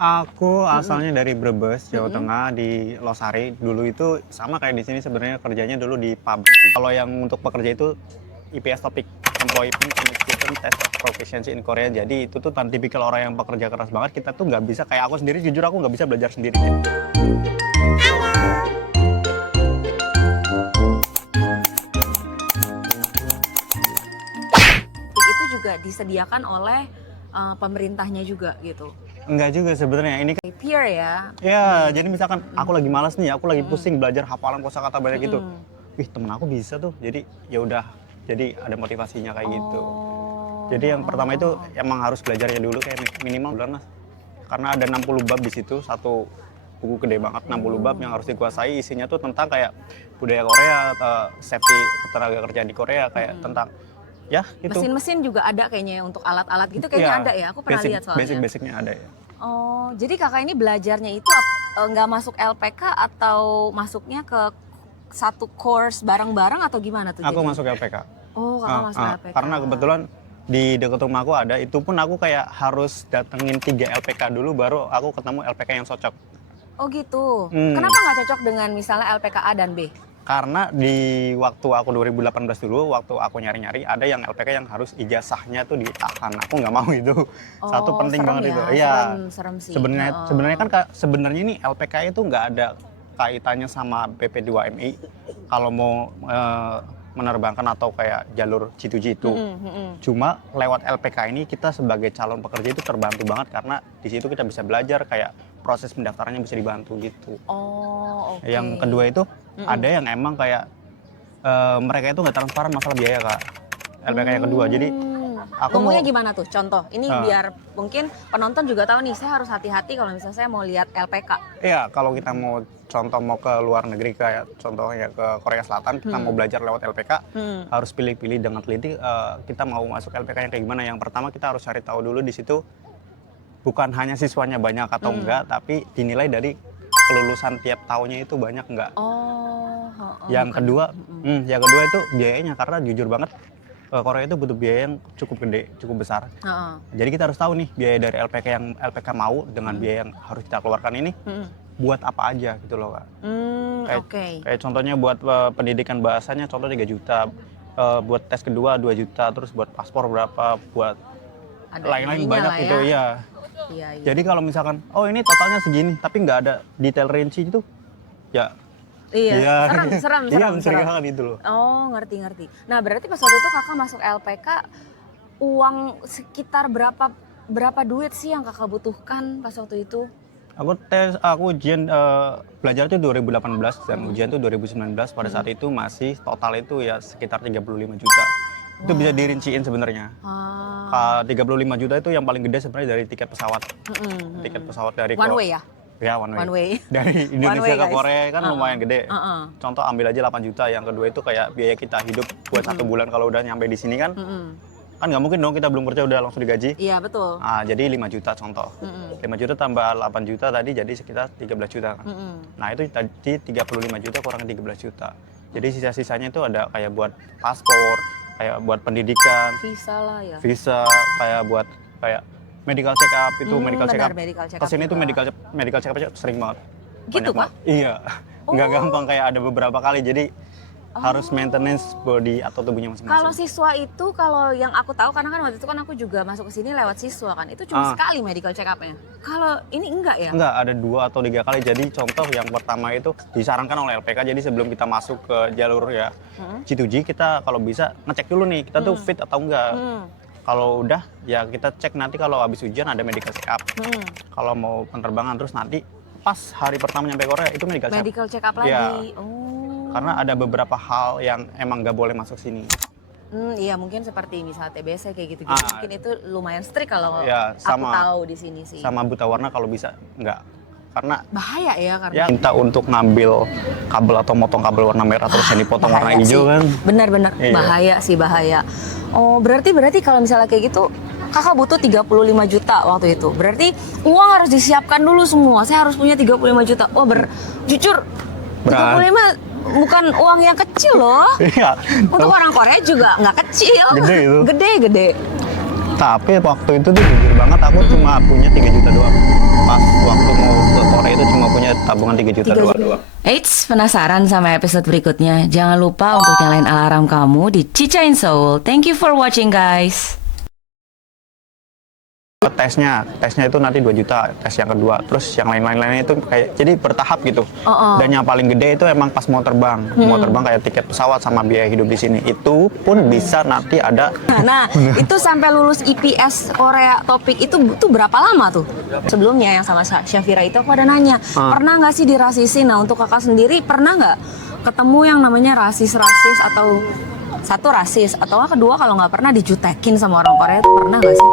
Aku asalnya dari Brebes, Jawa Tengah di Losari. Dulu itu sama kayak di sini sebenarnya kerjanya dulu di pabrik. Kalau yang untuk pekerja itu IPS topik Employee Communication Test Proficiency in Korea. Jadi itu tuh tipikal orang yang pekerja keras banget. Kita tuh nggak bisa kayak aku sendiri. Jujur aku nggak bisa belajar sendiri. Itu juga disediakan oleh pemerintahnya juga gitu. Enggak juga sebenarnya. Ini kan Peer ya. ya, jadi misalkan aku lagi malas nih, aku lagi pusing belajar hafalan kosakata banyak gitu. Wih, temen aku bisa tuh. Jadi ya udah, jadi ada motivasinya kayak gitu. Jadi yang pertama itu emang harus belajarnya dulu kayak minimal bulan lah. Karena ada 60 bab di situ, satu buku gede banget 60 bab yang harus dikuasai. Isinya tuh tentang kayak budaya Korea, safety tenaga kerja di Korea, kayak tentang ya gitu. Mesin-mesin juga ada kayaknya ya, untuk alat-alat gitu kayaknya ada ya. Aku pernah lihat soalnya. Basic-basicnya ada ya. Oh, jadi kakak ini belajarnya itu nggak masuk LPK atau masuknya ke satu course bareng-bareng atau gimana tuh? Aku jadi? masuk LPK. Oh, kakak masuk LPK. Karena kebetulan di dekat rumah aku ada, itu pun aku kayak harus datengin 3 LPK dulu baru aku ketemu LPK yang cocok. Oh gitu. Kenapa nggak cocok dengan misalnya LPK A dan B? Karena di waktu aku 2018 dulu, waktu aku nyari-nyari, ada yang LPK yang harus ijazahnya tuh ditahan. Aku nggak mau itu. Satu penting banget ya? itu. Iya. Serem sih. Sebenarnya kan sebenarnya ini LPK itu nggak ada kaitannya sama BP2MI. Kalau mau menerbangkan atau kayak jalur G2G itu. Cuma lewat LPK ini kita sebagai calon pekerja itu terbantu banget karena di situ kita bisa belajar kayak proses pendaftarannya bisa dibantu gitu. Oh, oke. Yang kedua itu ada yang emang kayak mereka itu nggak transparan masalah biaya Kak. LPK yang kedua. Jadi aku ngomongnya gimana tuh? Contoh, ini biar mungkin penonton juga tahu nih, saya harus hati-hati kalau misalnya saya mau lihat LPK. Iya, kalau kita mau contoh mau ke luar negeri kayak contohnya ke Korea Selatan, kita mau belajar lewat LPK, harus pilih-pilih dengan teliti kita mau masuk LPK yang kayak gimana. Yang pertama kita harus cari tahu dulu di situ bukan hanya siswanya banyak atau enggak, tapi dinilai dari kelulusan tiap tahunnya itu banyak enggak. Yang kedua itu biayanya, karena jujur banget Korea itu butuh biaya yang cukup gede, cukup besar. Jadi kita harus tahu nih biaya dari LPK yang LPK mau dengan biaya yang harus kita keluarkan ini buat apa aja gitu loh Kak. Kayak contohnya buat pendidikan bahasanya contoh 3 juta, buat tes kedua 2 juta, terus buat paspor berapa, buat lain-lain banyak ya. itu ya. Iya. Jadi kalau misalkan ini totalnya segini tapi nggak ada detail range itu ya. Iya, serem. Mencurigakan itu loh. Oh, ngerti. Nah, berarti pas waktu itu kakak masuk LPK, uang sekitar berapa duit sih yang kakak butuhkan pas waktu itu? Aku ujian belajar itu 2018 dan ujian itu 2019. Pada saat itu masih total itu ya sekitar 35 juta. Itu bisa dirinciin sebenarnya. 35 juta itu yang paling gede sebenarnya dari tiket pesawat. Tiket pesawat dari one way ya? Ya, one way. Dari Indonesia ke Korea kan lumayan gede. Contoh ambil aja 8 juta. Yang kedua itu kayak biaya kita hidup buat 1 bulan kalau udah nyampe di sini kan. Kan nggak mungkin dong kita belum kerja udah langsung digaji. Iya, betul. Jadi 5 juta contoh. 5 juta tambah 8 juta tadi jadi sekitar 13 juta kan. Nah itu tadi 35 juta kurang 13 juta. Jadi sisa-sisanya itu ada kayak buat paspor, kayak buat pendidikan. Visa lah ya. Visa, kayak buat kayak medical check up itu medical check up. Kesini tuh medical check up aja sering banget. Gitu Pak? Iya. Nggak gampang kayak ada beberapa kali. Jadi harus maintenance body atau tubuhnya masing-masing. Kalau siswa itu, kalau yang aku tahu, karena kan waktu itu kan aku juga masuk ke sini lewat siswa kan, itu cuma sekali medical check up-nya. Kalau ini enggak ya? Enggak, ada 2 atau 3 kali. Jadi contoh yang pertama itu disarankan oleh LPK, jadi sebelum kita masuk ke jalur ya G2G, kita kalau bisa ngecek dulu nih, kita tuh fit atau enggak. Kalau udah, ya kita cek nanti kalau habis ujian ada medical check up. Kalau mau penerbangan terus nanti pas hari pertama nyampe Korea itu medical check up lagi. Ya. Karena ada beberapa hal yang emang nggak boleh masuk sini. Iya, mungkin seperti misalnya TBC kayak gitu-gitu. Mungkin itu lumayan strict kalau ya, aku tahu di sini sih. Sama buta warna kalau bisa nggak. Karena bahaya ya, karena ya, minta untuk ngambil kabel atau motong kabel warna merah terus yang dipotong warna hijau kan. Benar-benar bahaya. Oh, berarti kalau misalnya kayak gitu kakak butuh 35 juta waktu itu. Berarti uang harus disiapkan dulu semua. Saya harus punya 35 juta. Oh, jujur 35 bukan uang yang kecil loh. Iya. Untuk orang Korea juga nggak kecil. Gede itu. Gede. Tapi waktu itu tuh jujur banget aku cuma punya 3 juta doang. Pas waktu mau ke Korea itu cuma punya tabungan 3 juta doang. Eits, penasaran sama episode berikutnya? Jangan lupa untuk nyalain alarm kamu di Cica in Seoul. Thank you for watching, guys. Tesnya itu nanti 2 juta, tes yang kedua. Terus yang lain-lainnya itu kayak jadi bertahap gitu. Dan yang paling gede itu emang pas mau terbang. Mau terbang kayak tiket pesawat sama biaya hidup di sini. Itu pun bisa nanti ada. Nah, itu sampai lulus IPS Korea topik itu berapa lama tuh? Sebelumnya yang sama Syafira itu aku ada nanya, pernah nggak sih dirasisin? Nah, untuk kakak sendiri pernah nggak ketemu yang namanya rasis-rasis atau satu rasis atau kedua kalau nggak pernah dijutekin sama orang Korea itu pernah nggak sih?